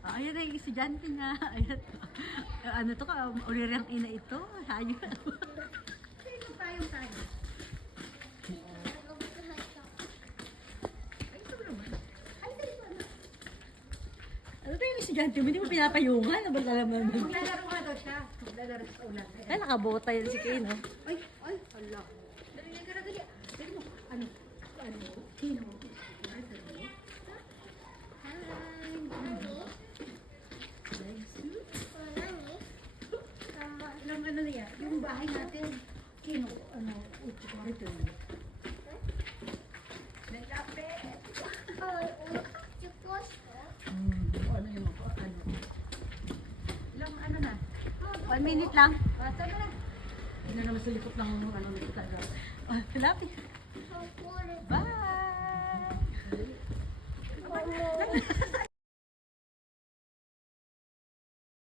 Ayan na yung estudyante niya. Ayan. Ano to ka? Ulirang ina ito. Hayop. Sino tayong tayo? Ay, ito naman. Ay, dito na. Ano ba yung estudyante mo? Hindi mo pinapayungan? Ano ba alam mo? Maglalaro nga daw siya. Maglalaro sa ulan. Ay, nakabota yan si Kay, no? Ay, hala. Dali, dali. Dali mo. Ano? Sino? Ay, dali. Hi. Ilang ano na yan? Yung bahay natin. Sino? Ano? Ito. Nagkapit. Ano yung ano? Ilang ano na? 1 minute lang. Basta na. Hindi na naman sa likod ng ano nito talaga. Oh, lapit. Bye!